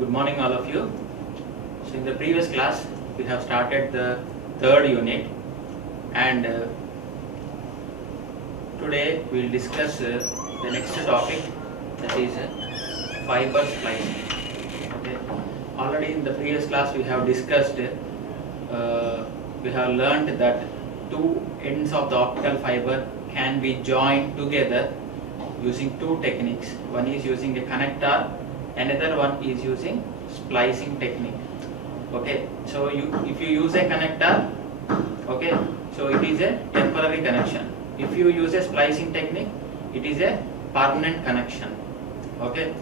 Good morning all of you. So in the previous class we have started the third unit and today we will discuss the next topic, that is fiber splicing. Okay. Already in the previous class we have discussed, we have learned that two ends of the optical fiber can be joined together using two techniques. One is using a connector, another one is using splicing technique. Okay, so if you use a connector, okay, so it is a temporary connection. If you use a splicing technique, it is a permanent connection. Okay,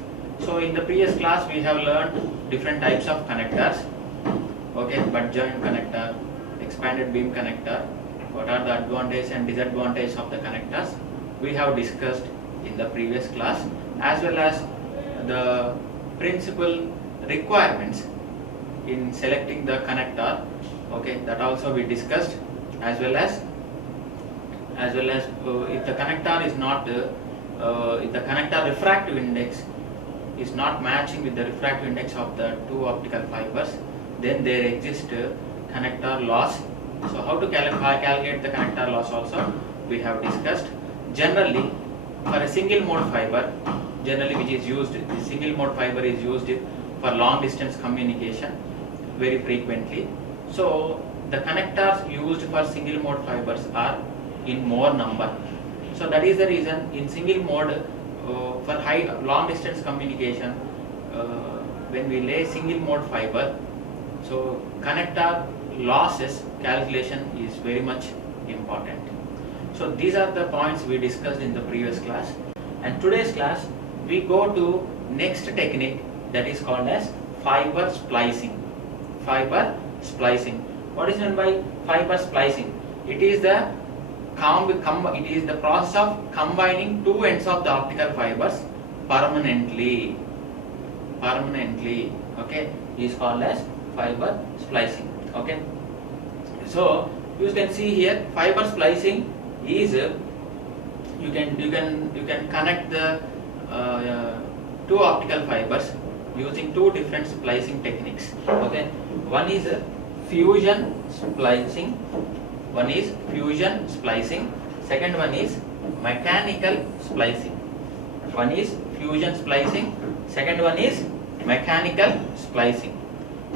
so in the previous class we have learned different types of connectors. Okay, butt joint connector, expanded beam connector. What are the advantages and disadvantages of the connectors? We have discussed in the previous class, as well as the principal requirements in selecting the connector. Okay, that also we discussed, as well as if the connector is not if the connector refractive index is not matching with the refractive index of the two optical fibers, then there exists connector loss. So how to calculate the connector loss also we have discussed. Generally, for a single mode fiber, which is used, the single mode fiber is used for long distance communication very frequently. So the connectors used for single mode fibers are in more number. So that is the reason in single mode for long distance communication, when we lay single mode fiber, so connector losses calculation is very much important. So these are the points we discussed in the previous class, and today's class we go to next technique, that is called as fiber splicing. Fiber splicing. What is meant by fiber splicing? It is the process of combining two ends of the optical fibers permanently. Okay, is called as fiber splicing. Okay. So you can see here, fiber splicing is you can connect the two optical fibers using two different splicing techniques. Okay, one is fusion splicing. Second one is mechanical splicing. One is fusion splicing. Second one is mechanical splicing.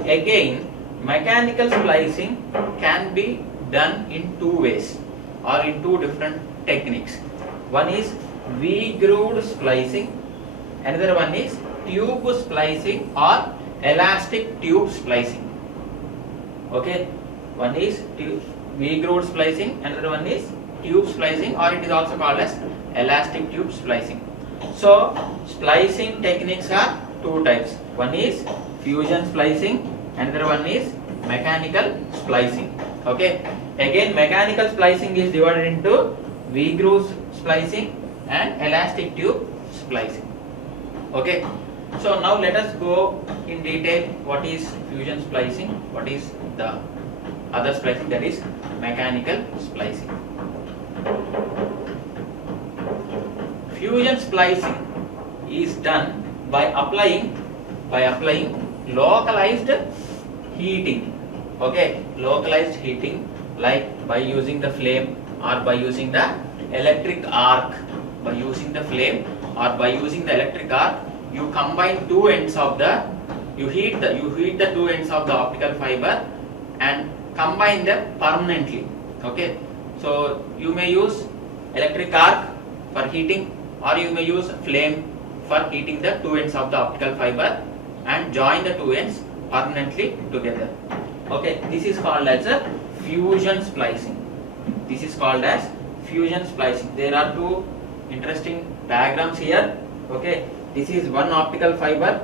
Again, mechanical splicing can be done in two ways or in two different techniques. One is V-grooved splicing, another one is tube splicing or elastic tube splicing. Okay, one is V-grooved splicing, another one is tube splicing, or it is also called as elastic tube splicing. So splicing techniques are two types. One is fusion splicing, another one is mechanical splicing. Okay, again mechanical splicing is divided into V-groove splicing and elastic tube splicing. Okay, so now let us go in detail what is fusion splicing, what is the other splicing, that is mechanical splicing. Fusion splicing is done by applying localized heating. Okay, localized heating, like by using the flame or by using the electric arc. By using the flame or by using the electric arc, you combine two ends of the, you heat the two ends of the optical fiber and combine them permanently. Okay, so you may use electric arc for heating, or you may use flame for heating the two ends of the optical fiber and join the two ends permanently together. Okay, this is called as a fusion splicing. This is called as fusion splicing. There are two interesting diagrams here. Okay, this is one optical fiber.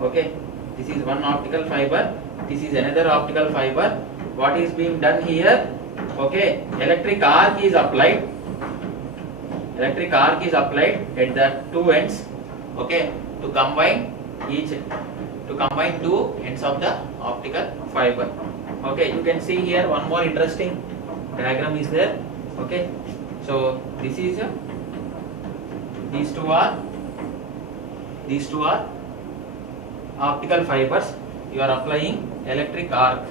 Okay, this is one optical fiber. This is another optical fiber. What is being done here? Okay, electric arc is applied. Electric arc is applied at the two ends. Okay, to combine two ends of the optical fiber. Okay, you can see here one more interesting diagram is there. Okay, so this is these two are optical fibers, you are applying electric arc.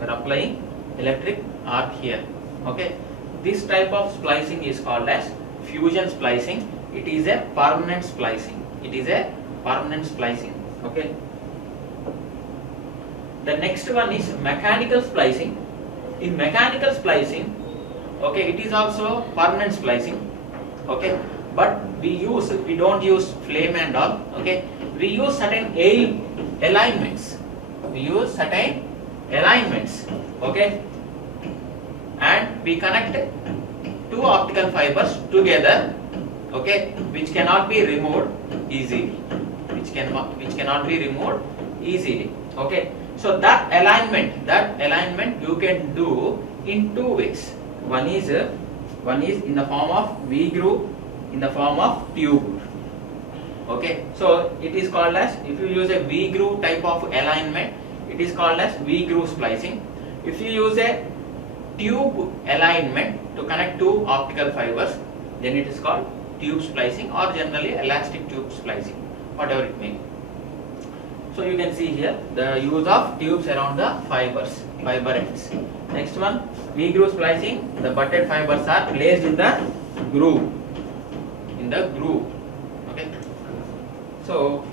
You are applying electric arc here. Okay, this type of splicing is called as fusion splicing. It is a permanent splicing. It is a permanent splicing. Okay. The next one is mechanical splicing. In mechanical splicing, okay, it is also permanent splicing. Okay, but we don't use flame and all. Okay, we use certain alignments. We use certain alignments. Okay, and we connect two optical fibers together. Okay, which cannot be removed easily. Which cannot be removed easily. Okay, so that alignment you can do in two ways. One is in the form of V groove, in the form of tube. Okay, so it is called as, if you use a V groove type of alignment, it is called as V groove splicing. If you use a tube alignment to connect two optical fibers, then it is called tube splicing, or generally elastic tube splicing, whatever it may be. So you can see here the use of tubes around the fiber ends. Next one, V groove splicing. The butted fibers are placed in the groove. Okay. So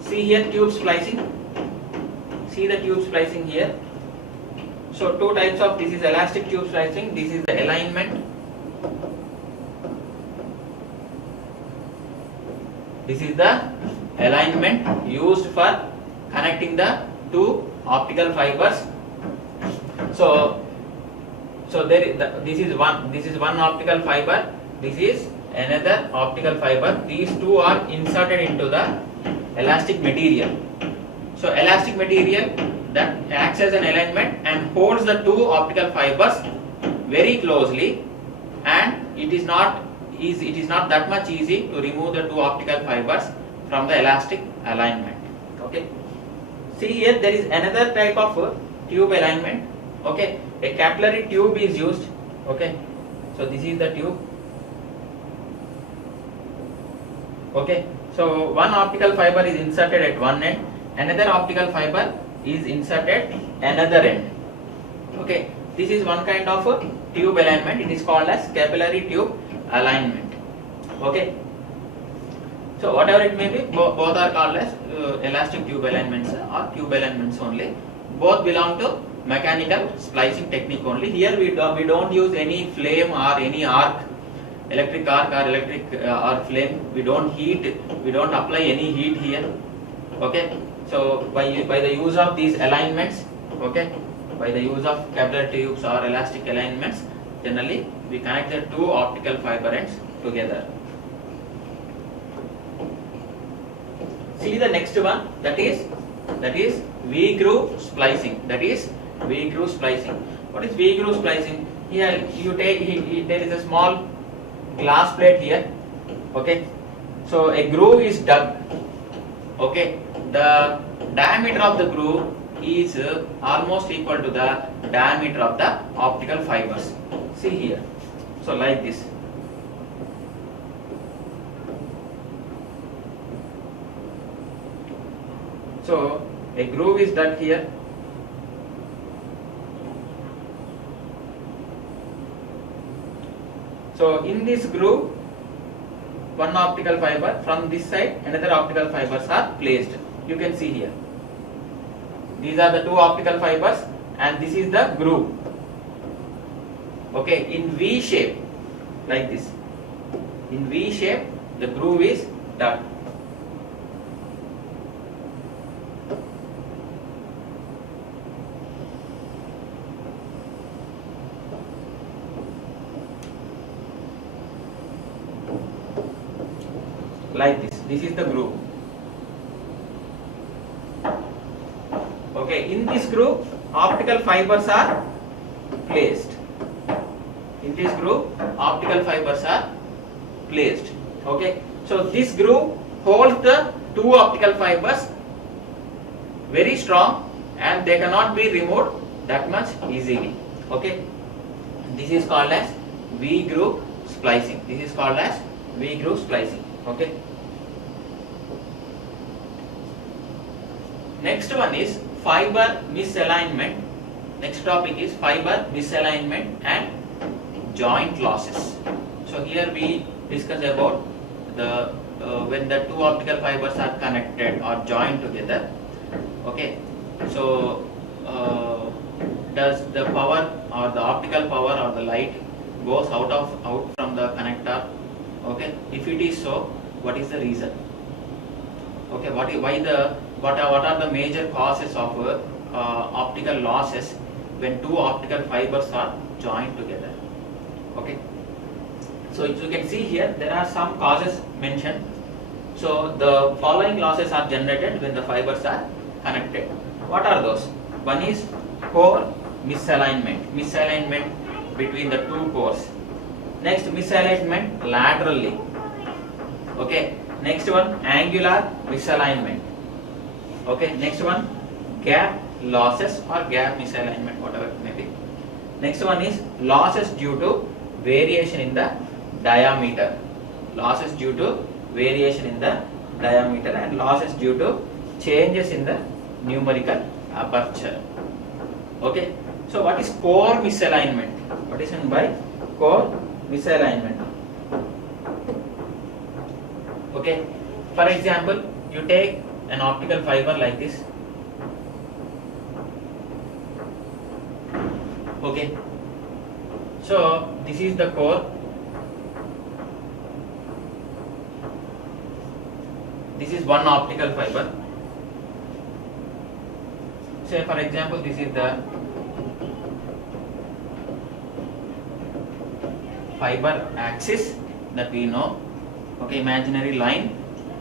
see here tube splicing. See the tube splicing here. So two types of, this is elastic tube splicing. This is the alignment. This is the alignment used for connecting the two optical fibers. So this is one optical fiber. This is another optical fiber. These two are inserted into the elastic material. So elastic material that acts as an alignment and holds the two optical fibers very closely, and it is not that much easy to remove the two optical fibers from the elastic alignment. Okay, see here there is another type of tube alignment. Okay, a capillary tube is used. Okay, so this is the tube. Okay, so one optical fiber is inserted at one end, another optical fiber is inserted another end. Okay, this is one kind of tube alignment. It is called as capillary tube alignment. Okay, so whatever it may be, both are called as elastic tube alignments or tube alignments only. Both belong to mechanical splicing technique only. Here we don't use any flame or any arc, electric arc or electric or flame. We don't apply any heat here. Okay, so by the use of these alignments, okay, by the use of capillary tubes or elastic alignments, generally we connect the two optical fiber ends together. See the next one, that is V groove splicing. That is V groove splicing. What is V groove splicing? Here you take, there is a small glass plate here. Okay, so a groove is dug. Okay, the diameter of the groove is almost equal to the diameter of the optical fibers. See here, so like this. So a groove is dug here. So in this groove, one optical fiber, from this side another optical fibers are placed. You can see here. These are the two optical fibers and this is the groove. Okay, in V shape, like this. In V shape, the groove is dug. Like this. This is the groove. Okay, in this groove, optical fibers are placed. In this groove, optical fibers are placed. Okay, so this groove holds the two optical fibers very strong and they cannot be removed that much easily. Okay, this is called as V groove splicing. This is called as V groove splicing. Okay. Next one is fiber misalignment. Next topic is fiber misalignment and joint losses. So here we discuss about the when the two optical fibers are connected or joined together. Okay, so does the power or the optical power or the light goes out from the connector? Okay, if it is so, what is the reason? Okay, what are the major causes of optical losses when two optical fibers are joined together? Okay, so you can see here there are some causes mentioned. So the following losses are generated when the fibers are connected. What are those? One is core misalignment between the two cores. Next, misalignment laterally. Okay, next one, angular misalignment. Okay, next one, gap losses or gap misalignment, whatever it may be. Next one is losses due to variation in the diameter. Losses due to variation in the diameter and losses due to changes in the numerical aperture. Okay, so what is core misalignment? What is meant by core misalignment? Okay, for example, you take an optical fiber like this. Okay, so this is the core. This is one optical fiber. Say for example, this is the fiber axis that we know. Okay, imaginary line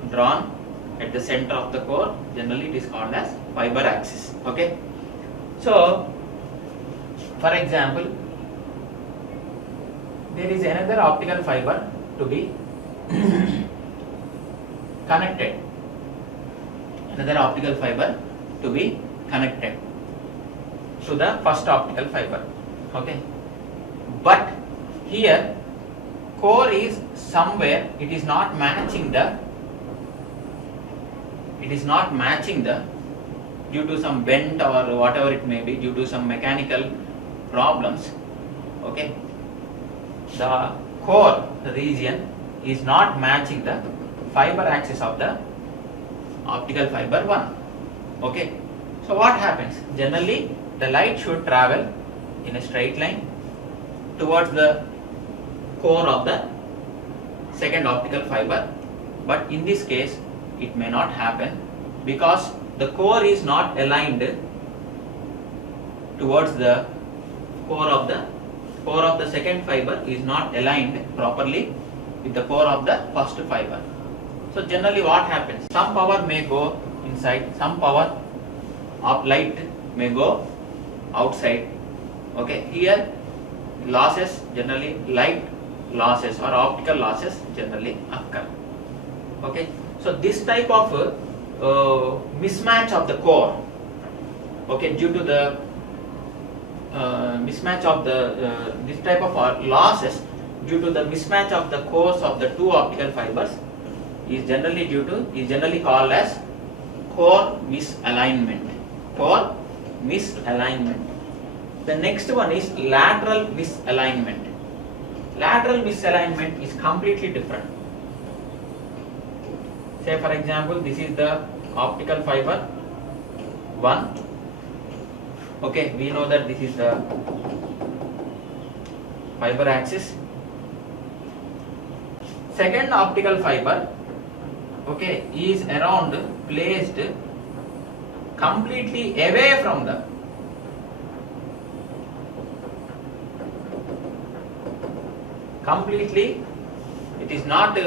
drawn at the center of the core. Generally, it is called as fiber axis. Okay, so for example, there is another optical fiber to be connected. Another optical fiber to be connected to the first optical fiber. Okay, but here core is somewhere it is not matching the due to some bend or whatever it may be, due to some mechanical problems. Okay, the core region is not matching the fiber axis of the optical fiber 1. Okay, so what happens? Generally the light should travel in a straight line towards the core of the second optical fiber, but in this case it may not happen because the core is not aligned towards the core of the second fiber is not aligned properly with the core of the first fiber. So generally what happens? Some power may go inside, some power of light may go outside. Okay, here losses, generally light losses or optical losses generally occur. Okay, so this type of mismatch of the core, okay, due to the mismatch of the this type of losses due to the mismatch of the cores of the two optical fibers is generally called as core misalignment. Core misalignment. The next one is lateral misalignment. Lateral misalignment is completely different. Say for example, this is the optical fiber 1. Okay, we know that this is the fiber axis. Second optical fiber, okay, is around placed completely away from the it is not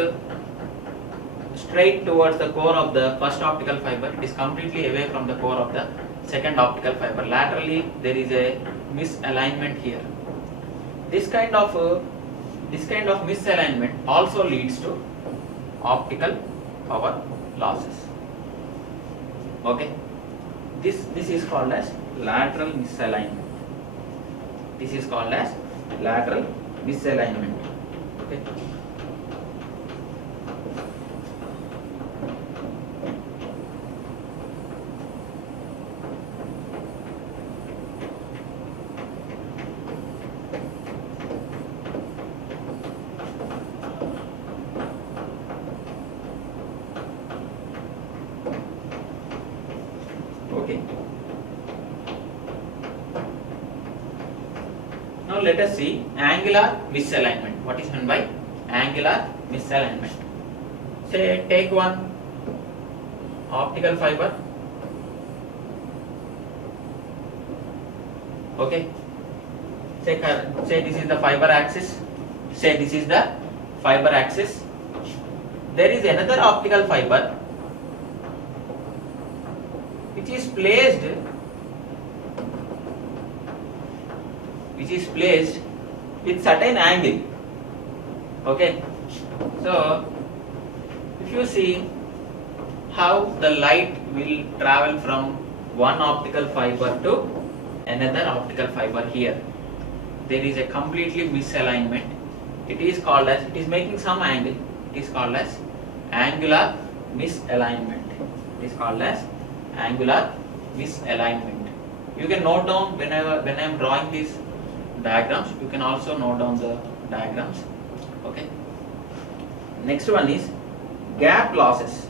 straight towards the core of the first optical fiber, it is completely away from the core of the second optical fiber. Laterally there is a misalignment here. This kind of misalignment also leads to optical power losses. Okay, this is called as lateral misalignment. This is called as lateral misalignment. Okay. Okay. Now let us see angular misalignment. What is meant by angular misalignment? Say take one optical fiber. Okay. Say this is the fiber axis. Say this is the fiber axis. There is another optical fiber which is placed with certain angle. Okay. So if you see how the light will travel from one optical fiber to another optical fiber here, there is a completely misalignment. It is called as, it is making some angle. It is called as angular misalignment. It is called as angular misalignment. You can note down when I am drawing these diagrams. You can also note down the diagrams. Okay. Next one is gap losses.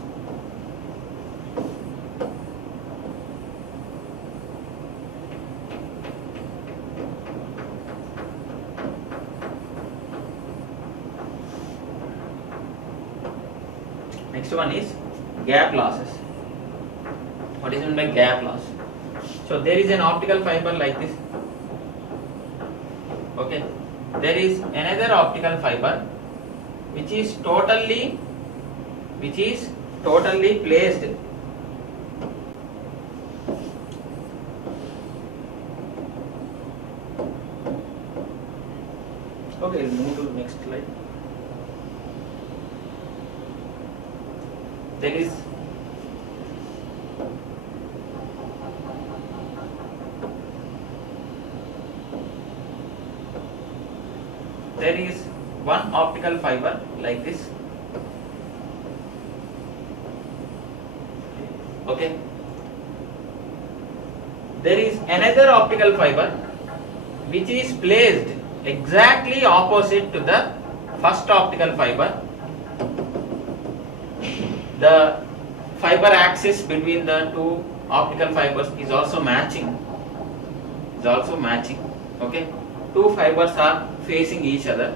Next one is gap losses. What is meant by gap loss? So there is an optical fiber like this. Okay. There is another optical fiber which is totally placed okay, we'll move to the next slide. There is one optical fiber like this. Okay. There is another optical fiber which is placed exactly opposite to the first optical fiber. The fiber axis between the two optical fibers is also matching. Okay. Two fibers are facing each other.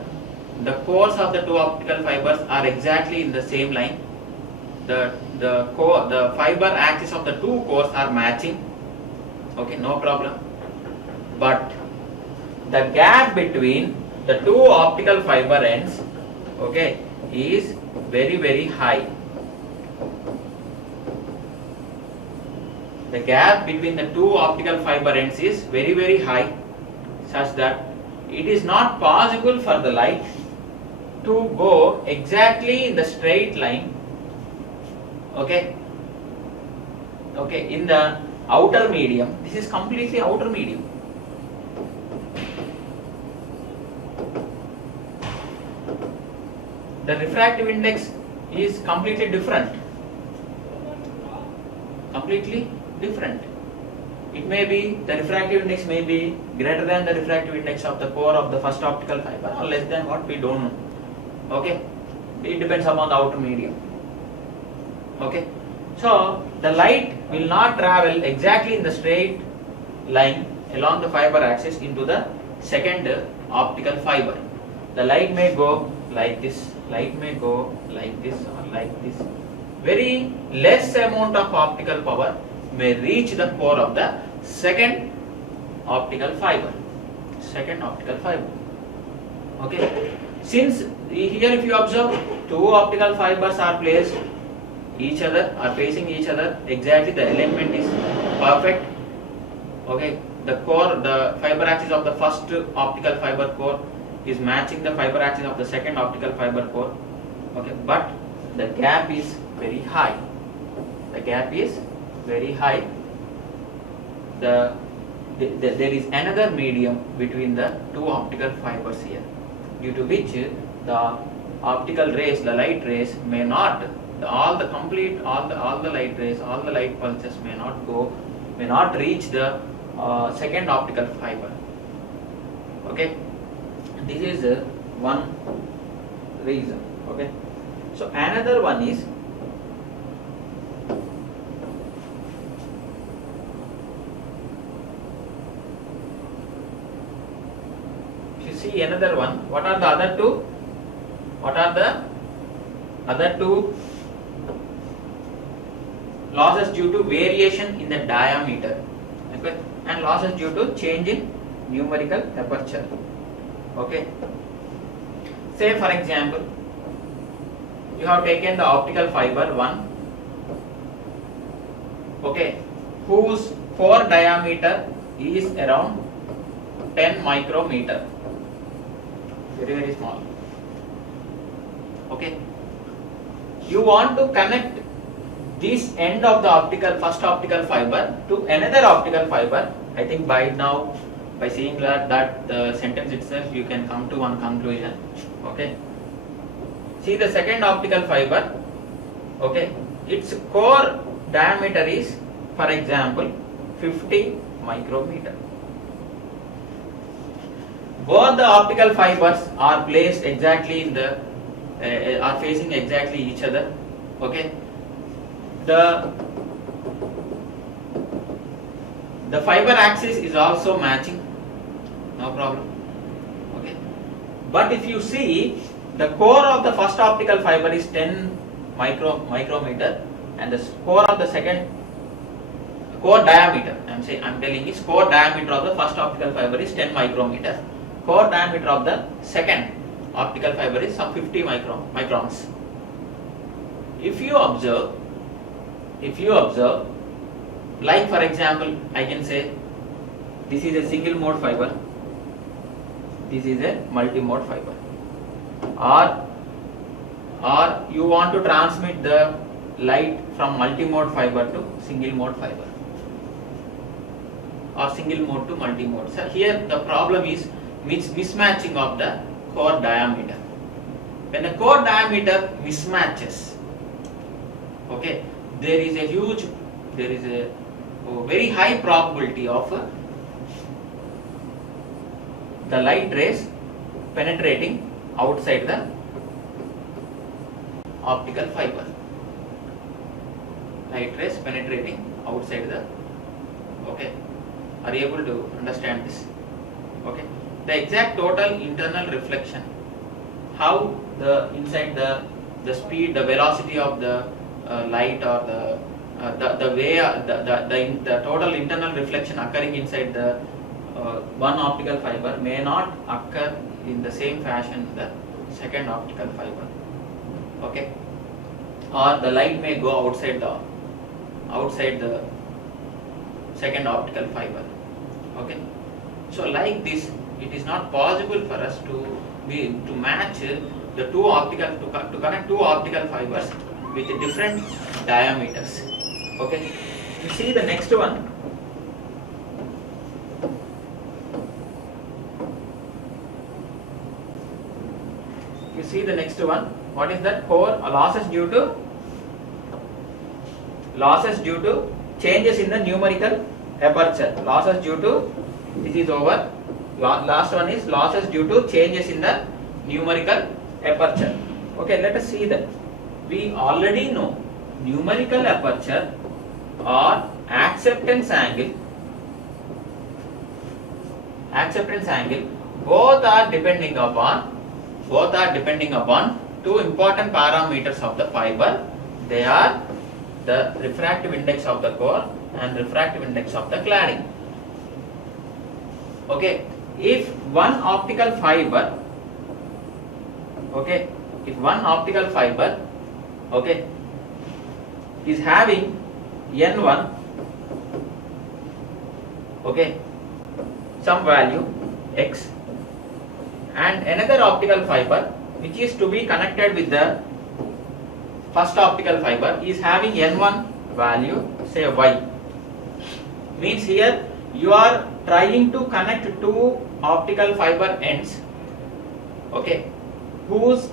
The cores of the two optical fibers are exactly in the same line. The fiber axis of the two cores are matching. Okay, no problem. But the gap between the two optical fiber ends, okay, is very high. The gap between the two optical fiber ends is very high, such that it is not possible for the light to go exactly in the straight line. Okay. Okay, in the outer medium. This is completely outer medium. The refractive index is completely different. It may be, the refractive index may be greater than the refractive index of the core of the first optical fiber, or less than what, we don't know. Okay, it depends upon the outer medium. Okay, so the light will not travel exactly in the straight line along the fiber axis into the second optical fiber. The light may go like this, light may go like this or like this. Very less amount of optical power may reach the core of the second optical fiber. Okay. Since here, if you observe, two optical fibers are placed each other, are facing each other exactly, the alignment is perfect. Okay. The core, the fiber axis of the first optical fiber core is matching the fiber axis of the second optical fiber core. Okay. But the gap is very high. There is another medium between the two optical fibers here, due to which the optical rays, the light rays may not, all the light pulses may not reach the second optical fiber. Okay, this is one reason. Okay, so another one is see another one. What are the other two? What are the other two losses due to variation in the diameter, okay, and losses due to change in numerical aperture. Okay. Say for example, you have taken the optical fiber 1, okay, whose core diameter is around 10 micrometer, very small. Okay, you want to connect this end of the first optical fiber to another optical fiber. I think by now, by seeing that the sentence itself, you can come to one conclusion. Okay, see the second optical fiber, okay, its core diameter is, for example, 50 micrometer. Both the optical fibers are placed exactly in the are facing exactly each other. Okay, the fiber axis is also matching, no problem. Okay, but if you see, the core of the first optical fiber is 10 micrometer, and the core of the second core diameter, I'm telling is core diameter of the first optical fiber is 10 micrometer. Core diameter of the second optical fiber is some 50 microns. If you observe, like for example, I can say this is a single mode fiber, this is a multi-mode fiber, or you want to transmit the light from multi-mode fiber to single mode fiber, or single mode to multi-mode. So here the problem is mismatching of the core diameter. When the core diameter mismatches, okay, there is a very high probability of the light rays penetrating outside the optical fiber. Light rays penetrating outside the, okay, are you able to understand this? Okay, the exact total internal reflection, how the inside the speed, the velocity of the light, or the way the total internal reflection occurring inside the one optical fiber may not occur in the same fashion in the second optical fiber. Okay, or the light may go outside the second optical fiber. Okay, so like this, it is not possible for us to match the to connect two optical fibers with different diameters. Okay, you see the next one. You see the next one. What is that? Core losses due to changes in the numerical aperture. Losses due to, this is over. Last one is losses due to changes in the numerical aperture. Okay, let us see that. We already know numerical aperture or acceptance angle. Both are depending upon two important parameters of the fiber. They are the refractive index of the core and refractive index of the cladding. Okay, if one optical fiber, okay, okay, is having N1, okay, some value X, and another optical fiber which is to be connected with the first optical fiber is having N1 value, say Y, means here you are trying to connect two optical fiber ends, okay, whose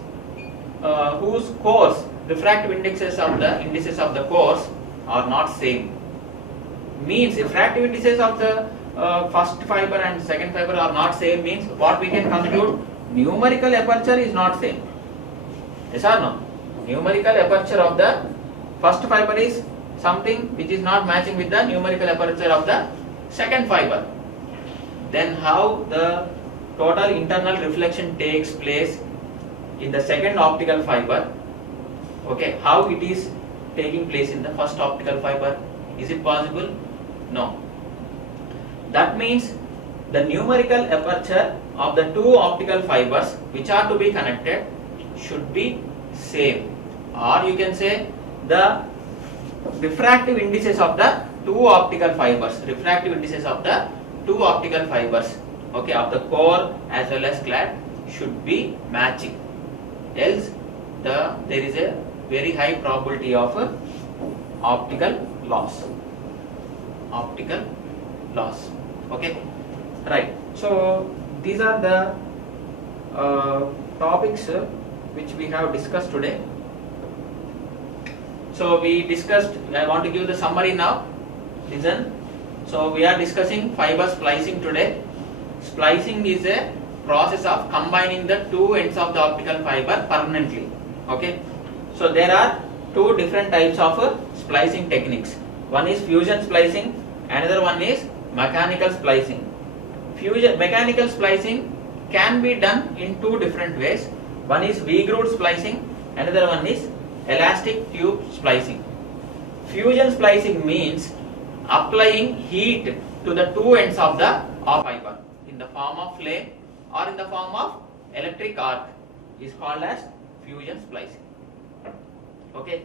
cores, refractive indices of the cores are not same. Means refractive indices of the first fiber and second fiber are not same, means what we can conclude, numerical aperture is not same. Yes or no? Numerical aperture of the first fiber is something which is not matching with the numerical aperture of the second fiber. Then how the total internal reflection takes place in the second optical fiber, okay, how it is taking place in the first optical fiber? Is it possible? No. That means the numerical aperture of the two optical fibers which are to be connected should be same, or you can say the refractive indices of the two optical fibers, okay, of the core as well as clad should be matching, else there is a very high probability of optical loss, okay, right. So these are the topics which we have discussed today. So we discussed, I want to give the summary now, listen. So we are discussing fiber splicing today. Splicing is a process of combining the two ends of the optical fiber permanently, okay. So there are two different types of splicing techniques. One is fusion splicing, another one is mechanical splicing. Mechanical splicing can be done in two different ways. One is V-groove splicing, another one is elastic tube splicing. Fusion splicing means applying heat to the two ends of the fiber in the form of flame or in the form of electric arc is called as fusion splicing, okay.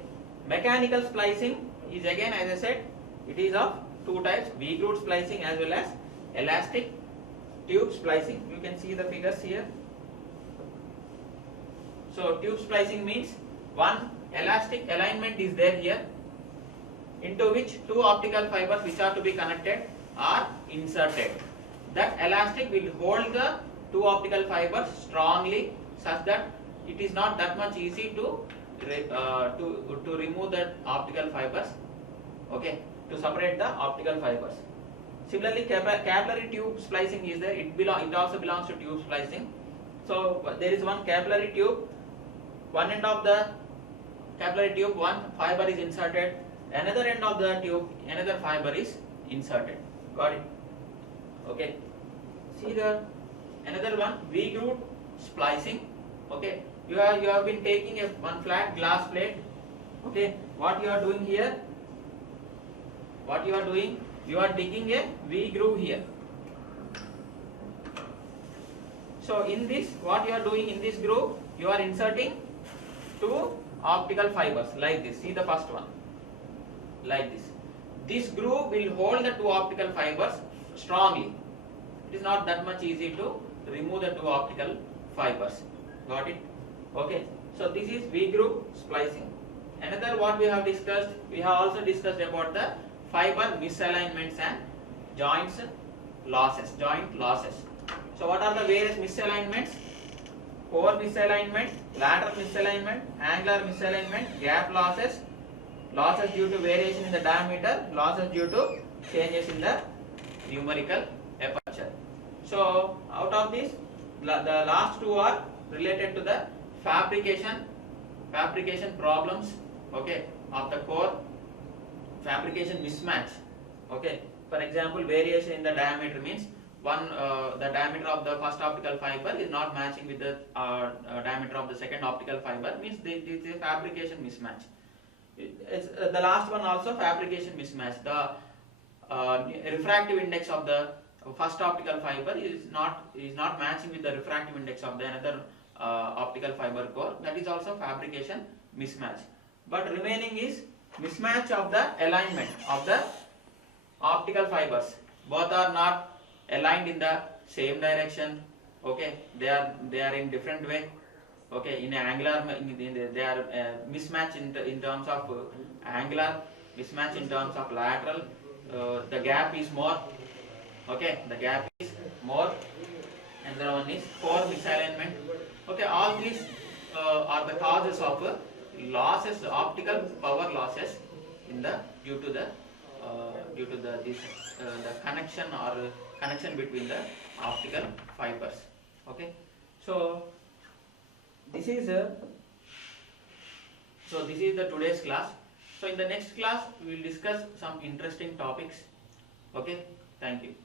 Mechanical splicing is, again, as I said, it is of two types, V-groove splicing as well as elastic tube splicing. You can see the figures here. So tube splicing means one elastic alignment is there here, into which two optical fibers which are to be connected are inserted. That elastic will hold the two optical fibers strongly such that it is not that much easy to remove the optical fibers, okay, to separate the optical fibers. Similarly, capillary tube splicing is there. It also belongs to tube splicing. So there is one capillary tube. One end of the capillary tube, one fiber is inserted. Another end of the tube, another fiber is inserted. Got it? Okay. See the another one, V-groove splicing. Okay. You have been taking one flat glass plate. Okay. What you are doing here? You are digging a V-groove here. So in this, what you are doing in this groove, you are inserting two optical fibers like this. See the first one, like this. This groove will hold the two optical fibers strongly. It is not that much easy to remove the two optical fibers. Got it? Okay. So this is V-groove splicing. Another what we have discussed, we have also discussed about the fiber misalignments and joint losses. So what are the various misalignments? Core misalignment, lateral misalignment, angular misalignment, gap losses, losses due to variation in the diameter, losses due to changes in the numerical aperture. So out of this, the last two are related to the fabrication problems, okay, of the core, fabrication mismatch, okay. For example, variation in the diameter means the diameter of the first optical fiber is not matching with the diameter of the second optical fiber, means this is a fabrication mismatch. The last one also fabrication mismatch. The refractive index of the first optical fiber is not matching with the refractive index of the another optical fiber core. That is also fabrication mismatch. But remaining is mismatch of the alignment of the optical fibers. Both are not aligned in the same direction, okay. They are in different way, okay. In angular, they are mismatch in terms of angular, mismatch in terms of lateral. The gap is more, okay. The gap is more. Another one is core misalignment, okay. All these are the causes of losses, optical power losses in the due to the connection between the optical fibers, okay. So this is the today's class. So in the next class we will discuss some interesting topics, okay. Thank you.